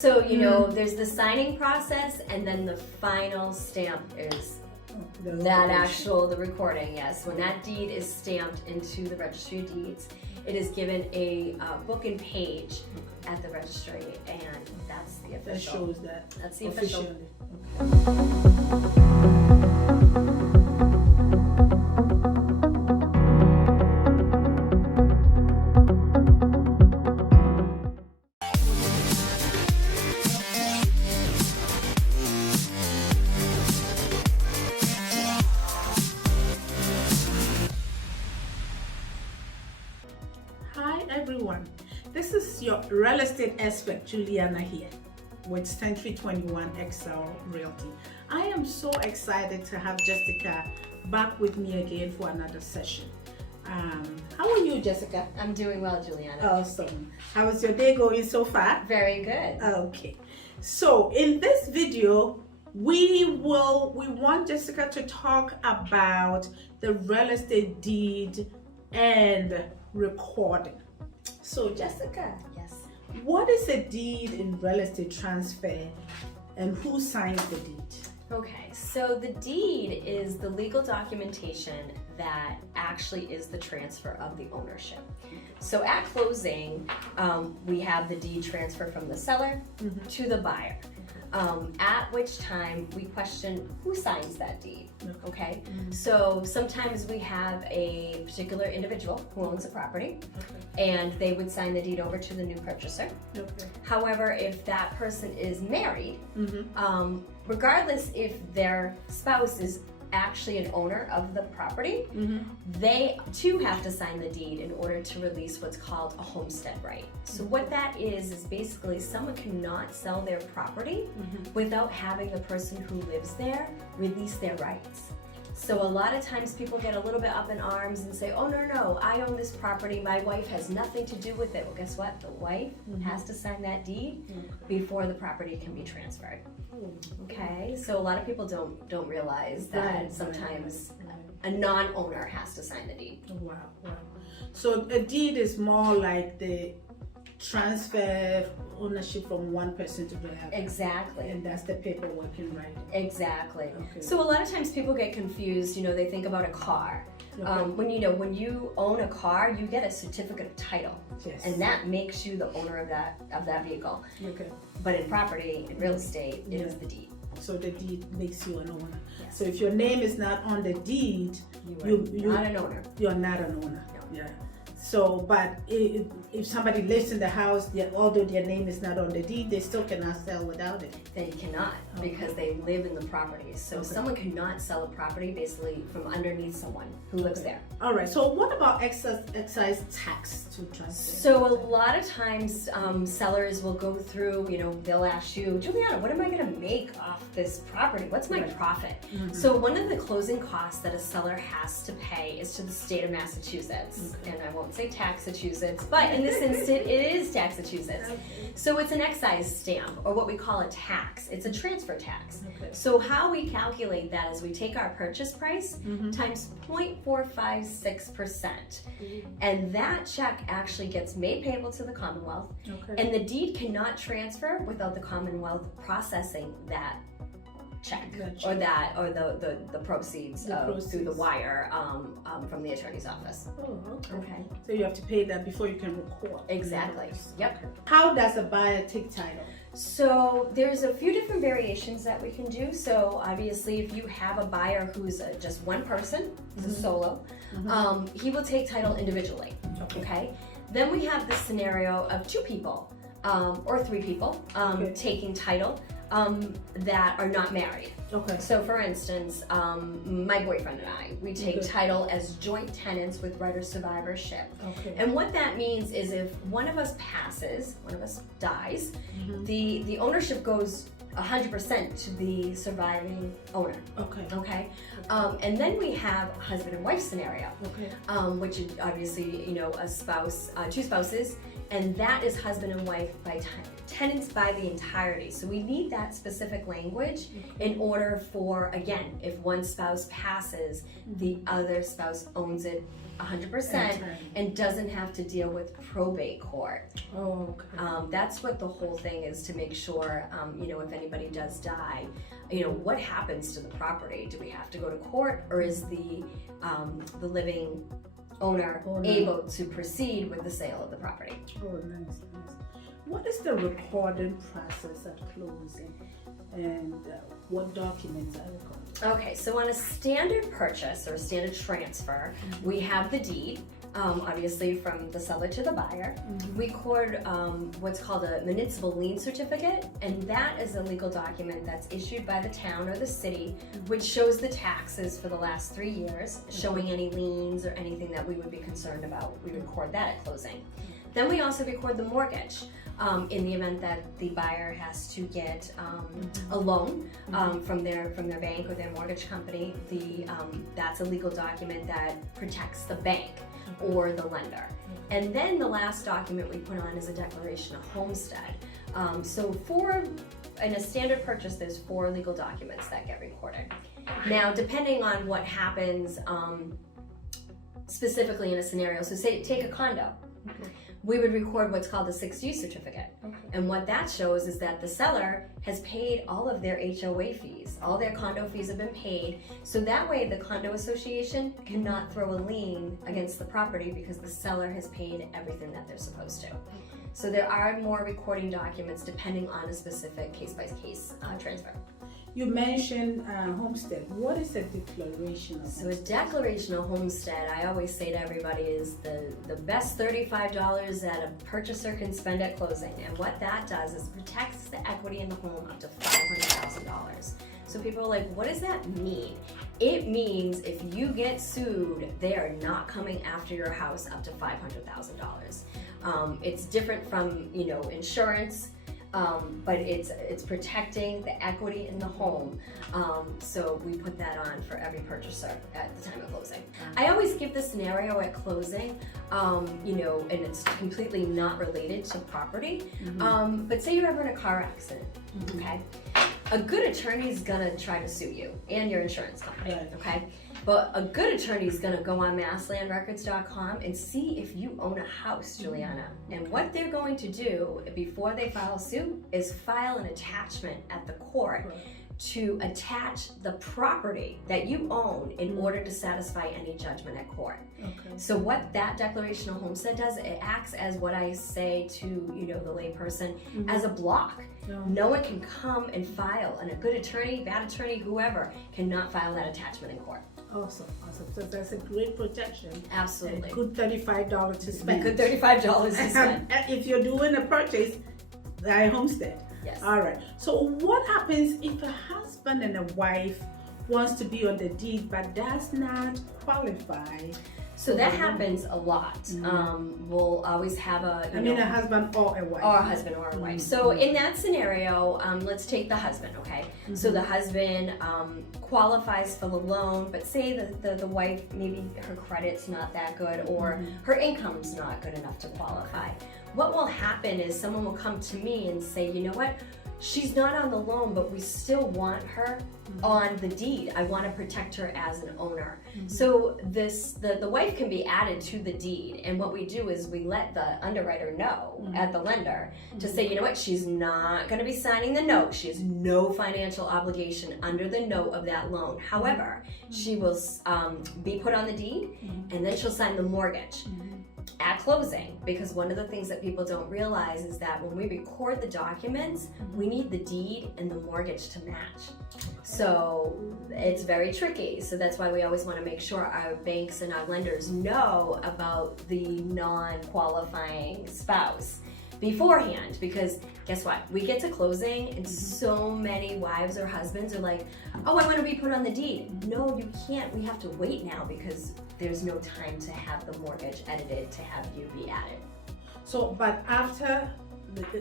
So, you know, there's the signing process, and then the final stamp is the recording, yes. When that deed is stamped into the registry of deeds, it is given a book and page at the registry, and that's the official. That shows that. That's the official. Hi everyone, this is your real estate expert Juliana here with Century 21 XSELL Realty. I am so excited to have Jessica back with me again for another session. How are you, Jessica? I'm doing well, Juliana. Awesome. How is your day going so far? Very good. Okay. So in this video, we want Jessica to talk about the real estate deed and recording. So Jessica, Yes. what is a deed in real estate transfer and who signs the deed? Okay, so the deed is the legal documentation that actually is the transfer of the ownership. So at closing, we have the deed transfer from the seller to the buyer. At which time we question who signs that deed, okay? So sometimes we have a particular individual who owns a property, and they would sign the deed over to the new purchaser. However, if that person is married, regardless if their spouse is actually an owner of the property, they too have to sign the deed in order to release what's called a homestead right. So what that is basically someone cannot sell their property without having the person who lives there release their rights. So a lot of times people get a little bit up in arms and say, oh no, I own this property, my wife has nothing to do with it. Well, guess what? The wife has to sign that deed before the property can be transferred. Okay, so a lot of people don't realize that sometimes a non-owner has to sign the deed. Wow. So a deed is more like the transfer ownership from one person to the other. Exactly. And that's the paperwork in writing. Exactly. Okay. So a lot of times people get confused, they think about a car. When you own a car, you get a certificate of title. Yes. And that makes you the owner of that vehicle. Okay. But in property, in real estate, it is the deed. So the deed makes you an owner. Yes. So if your name is not on the deed, you're not an owner. You're not an owner. No. Yeah. So, but if somebody lives in the house, although their name is not on the deed, they still cannot sell without it. They cannot because they live in the property. So someone cannot sell a property basically from underneath someone who lives there. All right. So what about excise tax to transfer? So a lot of times sellers will go through, they'll ask you, Juliana, what am I going to make off this property? What's my profit? So one of the closing costs that a seller has to pay is to the state of Massachusetts. And I won't say Taxachusetts, but in this instant, it is Taxachusetts. So it's an excise stamp, or what we call a tax. It's a transfer tax. So how we calculate that is we take our purchase price times 0.456%. And that check actually gets made payable to the Commonwealth. And the deed cannot transfer without the Commonwealth processing that check or the proceeds through the wire from the attorney's office. Okay. So you have to pay that before you can record. Exactly. Yep. How does a buyer take title? So there's a few different variations that we can do. So obviously if you have a buyer who's just one person, he's a solo, he will take title individually. Okay. Then we have the scenario of two people or three people taking title that are not married. So for instance, my boyfriend and I, we take title as joint tenants with right of survivorship. And what that means is if one of us passes, one of us dies, the ownership goes 100% to the surviving owner. And then we have a husband and wife scenario, which is obviously, a spouse, two spouses, and that is husband and wife by tenants by the entirety. So we need that specific language in order for, again, if one spouse passes, the other spouse owns it 100%, and doesn't have to deal with probate court. Oh, okay. That's what the whole thing is, to make sure, if anybody does die, what happens to the property? Do we have to go to court, or is the living owner able to proceed with the sale of the property? Oh, nice. What is the recording process at closing, and what documents are recorded? Okay, so on a standard purchase or a standard transfer, we have the deed, obviously from the seller to the buyer. We record what's called a municipal lien certificate, and that is a legal document that's issued by the town or the city, which shows the taxes for the last 3 years, showing any liens or anything that we would be concerned about. We record that at closing. Then we also record the mortgage. In the event that the buyer has to get a loan from their bank or their mortgage company, that's a legal document that protects the bank or the lender. And then the last document we put on is a declaration of homestead. So in a standard purchase, there's 4 legal documents that get recorded. Now, depending on what happens specifically in a scenario, so say take a condo. We would record what's called a 6G certificate. And what that shows is that the seller has paid all of their HOA fees. All their condo fees have been paid. So that way the condo association cannot throw a lien against the property because the seller has paid everything that they're supposed to. So there are more recording documents depending on a specific case-by-case transfer. You mentioned homestead. What is a declaration of homestead? So a declaration of homestead, I always say to everybody, is the best $35 that a purchaser can spend at closing. And what that does is protects the equity in the home up to $500,000. So people are like, what does that mean? It means if you get sued, they are not coming after your house up to $500,000. It's different from, insurance. But it's protecting the equity in the home. So we put that on for every purchaser at the time of closing. I always give the scenario at closing, and it's completely not related to property. But say you're ever in a car accident, okay? A good attorney is gonna try to sue you and your insurance company, okay? But a good attorney is going to go on masslandrecords.com and see if you own a house, Juliana. And what they're going to do before they file a suit is file an attachment at the court to attach the property that you own in order to satisfy any judgment at court. So what that declaration of homestead does, it acts as what I say to the layperson as a block. No one can come and file, and a good attorney, bad attorney, whoever cannot file that attachment in court. Awesome. So that's a great protection. Absolutely. A good $35 to spend. A good $35 to spend. If you're doing a purchase, the homestead. Yes. All right. So what happens if a husband and a wife wants to be on the deed but does not qualify? So that happens a lot. We'll always have a husband or a wife. Or a husband or a wife. So in that scenario, let's take the husband, okay? So the husband qualifies for the loan, but say the wife, maybe her credit's not that good or her income's not good enough to qualify. What will happen is someone will come to me and say, you know what? She's not on the loan, but we still want her on the deed. I want to protect her as an owner. So the wife can be added to the deed, and what we do is we let the underwriter know at the lender to say, you know what, she's not going to be signing the note. She has no financial obligation under the note of that loan. However, she will be put on the deed, and then she'll sign the mortgage at closing, because one of the things that people don't realize is that when we record the documents, we need the deed and the mortgage to match. So it's very tricky. So that's why we always want to make sure our banks and our lenders know about the non-qualifying spouse beforehand, because guess what? We get to closing and so many wives or husbands are like, oh, I want to be put on the deed. No, you can't. We have to wait now because there's no time to have the mortgage edited to have you be added. So, but after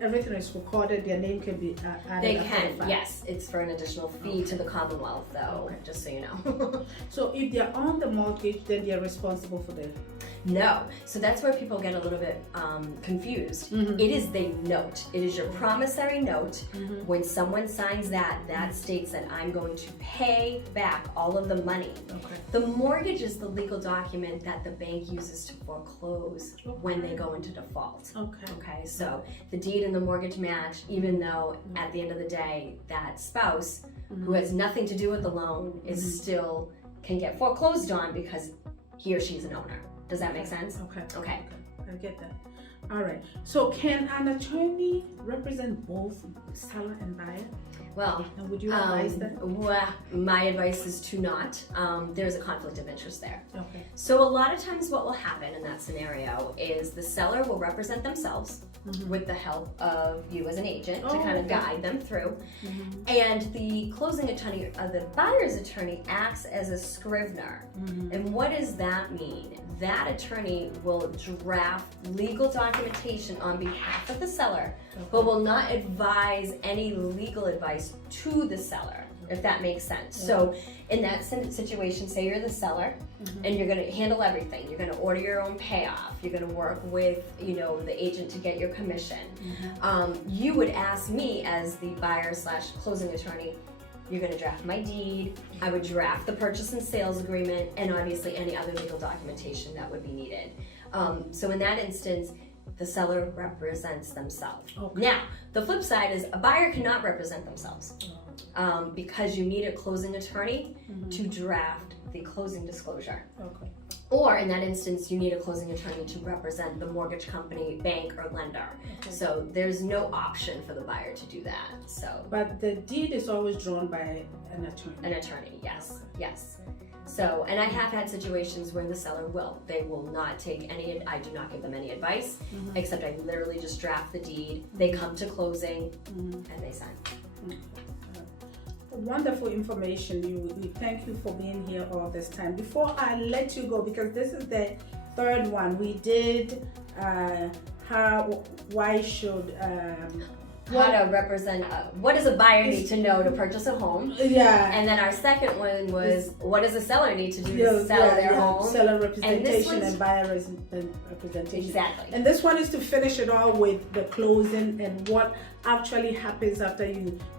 everything is recorded, their name can be added. They can, yes. It's for an additional fee to the Commonwealth, though, just so you know. So if they're on the mortgage, then they're responsible for the No. So that's where people get a little bit confused. It is the note. It is your promissory note. When someone signs that, that states that I'm going to pay back all of the money. The mortgage is the legal document that the bank uses to foreclose when they go into default. Okay, so the deed and the mortgage match, even though at the end of the day, that spouse who has nothing to do with the loan is still can get foreclosed on because he or she's an owner. Does that make sense? Okay. I get that. All right. So can an attorney represent both seller and buyer? Well, and would you advise that? Well, my advice is to not. There's a conflict of interest there. Okay. So a lot of times what will happen in that scenario is the seller will represent themselves with the help of you as an agent to kind of guide them through. And the closing attorney, the buyer's attorney, acts as a scrivener. And what does that mean? That attorney will draft legal documentation on behalf of the seller, but will not advise any legal advice to the seller, if that makes sense. So in that situation, say you're the seller and you're gonna handle everything. You're gonna order your own payoff. You're gonna work with, the agent to get your commission. You would ask me as the buyer/closing attorney, you're gonna draft my deed, I would draft the purchase and sales agreement, and obviously any other legal documentation that would be needed. So in that instance, the seller represents themselves. Now, the flip side is a buyer cannot represent themselves because you need a closing attorney to draft the closing disclosure. Or in that instance, you need a closing attorney to represent the mortgage company, bank, or lender. So there's no option for the buyer to do that. So, but the deed is always drawn by an attorney. An attorney, yes, yes. So, and I have had situations where the seller they will not take any, I do not give them any advice, except I literally just draft the deed, they come to closing, and they sign. Wonderful information. We thank you for being here all this time. Before I let you go, because this is the third one, we did why should how to represent, what does a buyer need to know to purchase a home? And then our second one was, what does a seller need to do to sell their home? Seller representation and buyer representation. Exactly. And this one is to finish it all with the closing and what actually happens after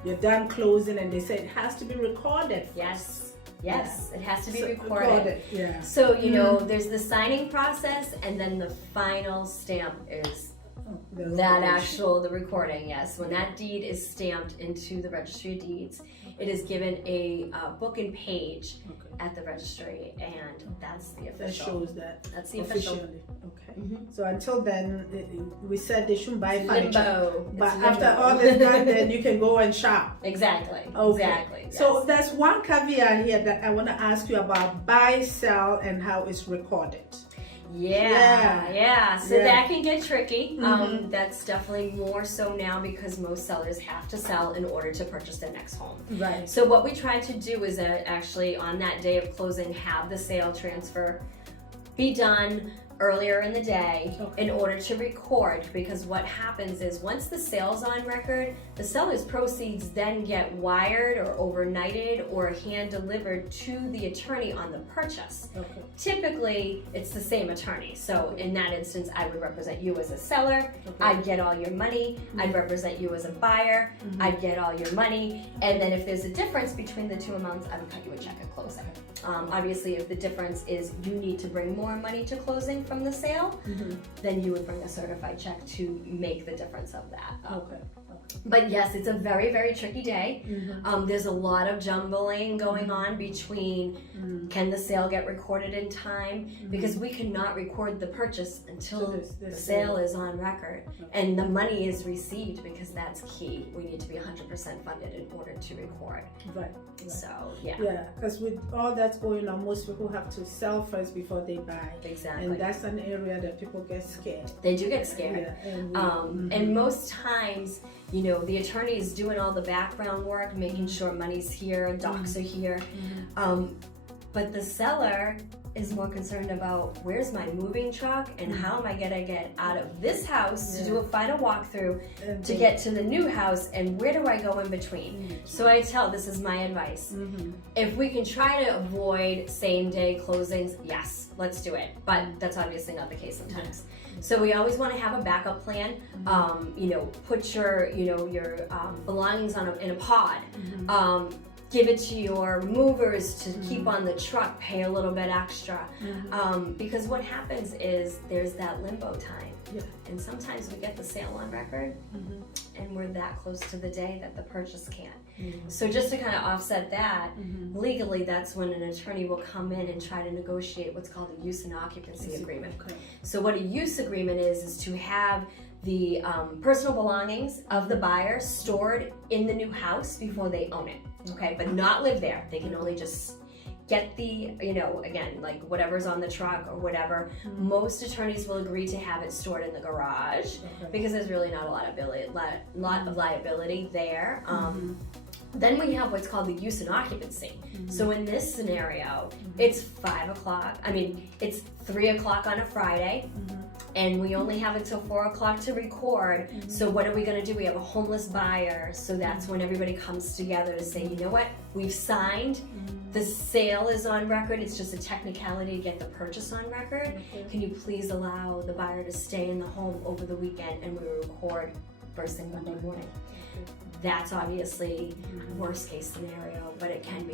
you're done closing, and they say it has to be recorded. Yes, it has to be recorded. So, there's the signing process, and then the final stamp is the recording. Yes, when that deed is stamped into the registry of deeds, it is given a book and page at the registry, and that's the official. That shows that. That's the official. So until then, we said they shouldn't buy furniture. Limbo. But after all this done, then you can go and shop. Exactly. Exactly. Yes. So there's one caveat here that I want to ask you about: buy, sell, and how it's recorded. So that can get tricky. That's definitely more so now because most sellers have to sell in order to purchase their next home. So what we try to do is actually on that day of closing have the sale transfer be done earlier in the day in order to record, because what happens is once the sale's on record, the seller's proceeds then get wired or overnighted or hand delivered to the attorney on the purchase. Typically, it's the same attorney. So in that instance, I would represent you as a seller. I'd get all your money. I'd represent you as a buyer. I'd get all your money. And then if there's a difference between the two amounts, I would cut you a check at closing. Obviously, if the difference is you need to bring more money to closing from the sale, then you would bring a certified check to make the difference of that. But yes, it's a very, very tricky day. There's a lot of jumbling going on between can the sale get recorded in time, because we cannot record the purchase until the sale is on record and the money is received, because that's key. We need to be 100% funded in order to record. So, because with all that's going on, most people have to sell first before they buy. Exactly. And that's an area that people get scared. They do get scared. And most times, the attorney is doing all the background work, making sure money's here, docs are here. But the seller is more concerned about where's my moving truck and how am I gonna get out of this house to do a final walkthrough to get to the new house, and where do I go in between? So I tell, this is my advice. If we can try to avoid same day closings, yes, let's do it. But that's obviously not the case sometimes. So we always want to have a backup plan. You know, put your belongings in a pod. Give it to your movers to keep on the truck, pay a little bit extra. Because what happens is there's that limbo time. And sometimes we get the sale on record and we're that close to the day that the purchase can't. So just to kind of offset that, legally that's when an attorney will come in and try to negotiate what's called a use and occupancy agreement. So what a use agreement is to have the personal belongings of the buyer stored in the new house before they own it. Okay, but not live there. They can only just get the, you know, again, like whatever's on the truck or whatever. Most attorneys will agree to have it stored in the garage because there's really not a lot of liability there. Then we have what's called the use and occupancy. So in this scenario, it's 5 o'clock. I mean, it's 3 o'clock on a Friday. And we only have until 4 o'clock to record. So what are we gonna do? We have a homeless buyer. So that's when everybody comes together to say, you know what? We've signed, the sale is on record. It's just a technicality to get the purchase on record. Can you please allow the buyer to stay in the home over the weekend, and we will record first thing Monday morning. That's obviously worst case scenario, but it can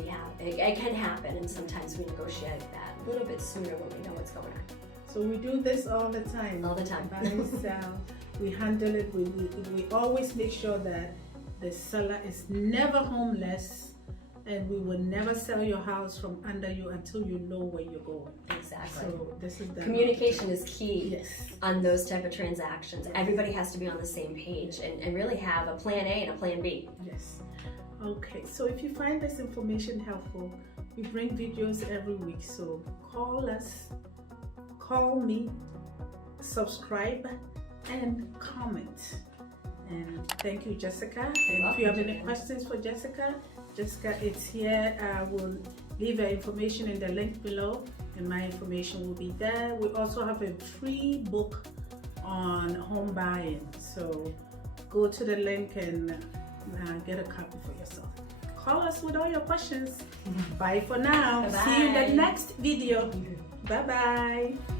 happen, and sometimes we negotiate that a little bit sooner when we know what's going on. So we do this all the time. All the time. Buy and sell. We handle it. We always make sure that the seller is never homeless, and we will never sell your house from under you until you know where you're going. Exactly. So this is the communication is key on those type of transactions. Everybody has to be on the same page and really have a plan A and a plan B. Yes. Okay, so if you find this information helpful, we bring videos every week. So call us, call me, subscribe, and comment. And thank you, Jessica. And if you have any questions for Jessica, it's here. We'll leave her information in the link below, and my information will be there. We also have a free book on home buying. So go to the link and get a copy for yourself. Call us with all your questions. Bye for now. Bye-bye. See you in the next video. Bye-bye.